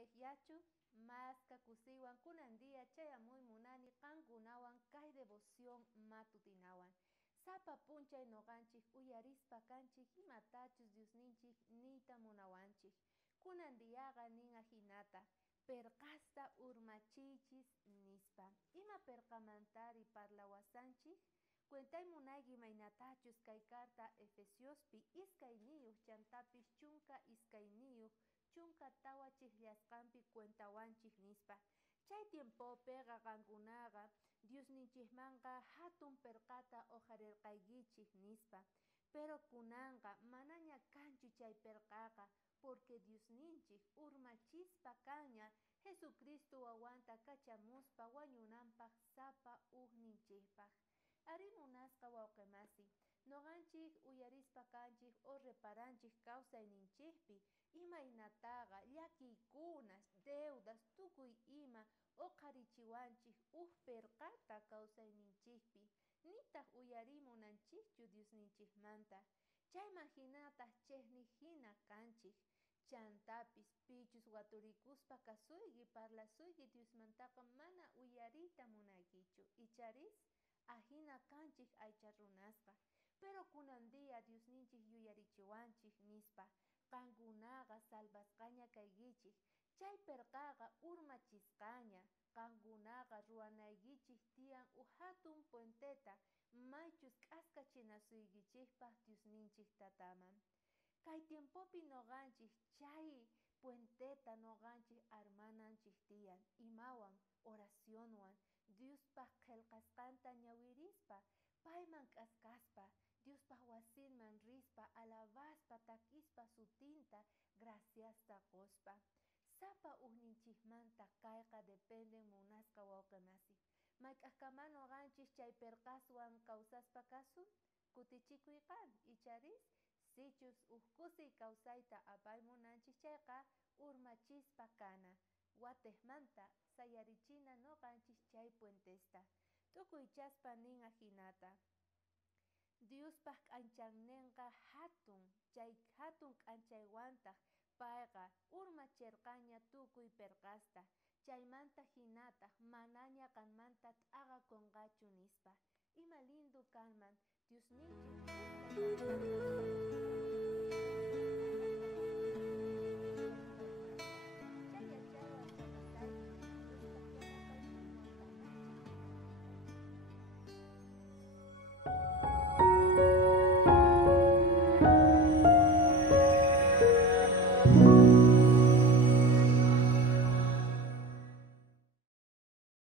colegiochu maska kusiwan kunandia chayamuy munani qankunawan kay devoción matutinawan. Sapa punchay noqanchik uyarispa kanchik imatachus Diosninchik niyta munawanchik. Kunandiaqa ninga hinata perqasta urmachichis nispa. Ima perqamantari parlawasanchik cuentay munayki maynatachus kay carta Efesiospi iskay niyuq chantapis chunka iskay niyuq chunka tawa chikllashqanpi cuentawanchik nispa. Chay tiempopiqa qankunaqa Diosninchikmanqa hatun perqata ojarirqaykichik nispa. Pero kunanqa manaña kanchu chay perqaqa porque Diosninchik urmachispa kaña Jesucristo wawanta kachamuspa wañunanpaq sapa hukninchikpaq. Ari munasqa wawqimasi, noqanchik uyarispa kanchik o reparanchik kawsayninchikpi imaynataqa llakiykunas, deudas, tukuy ima huqarichiwanchik perqata kawsayninchikpi nitaq uyarimunanchikchu Diosninchikmanta. Chayman hinataq chiknik hina kanchik chantapis pichus waturikuspa kasuyki parlasuyki Diosmantaqa mana uyariyta munaykichu icharis ahina kanchik aycha runasqa. Pero kunandia Diosninchik yuyarichiwanchik nispa qankunaqa salvasqaña kaykichik. Chay perqaqa urmachisqaña qankunaqa ruwanaykichik tiyan hatun puenteta maychus k'askachinasuykichikpaq Diosninchik tataman. Kay tiempopi noqanchik chay puenteta noqanchik armananchik tiyan imawan oracionwan Diospaq qillqasqanta ñawirispa payman k'askaspa Diospaq wasinman rispa alabaspa takispa sutinta graciasta qospa. Sapa hukninchikmanta kayqa dependen munasqa wawqimasi. Mayk'aqkama noqanchik chay perqaswan kawsaspa kasun kutichikuyqan icharis sichus kusiy kawsayta apaymunanchik chayqa urmachispa kana watejmanta sayarichina noqanchik chay puentesta. Tukuйchaspa ninga hinata Diospaq k'anchanninqa hatun, chay hatun k'anchaywantaq payqa urmachirqaña tukuy perqasta chaymanta hinataq manaña qanmanta t'aqakunqachu nispa. Ima lindo kanman Diosninchik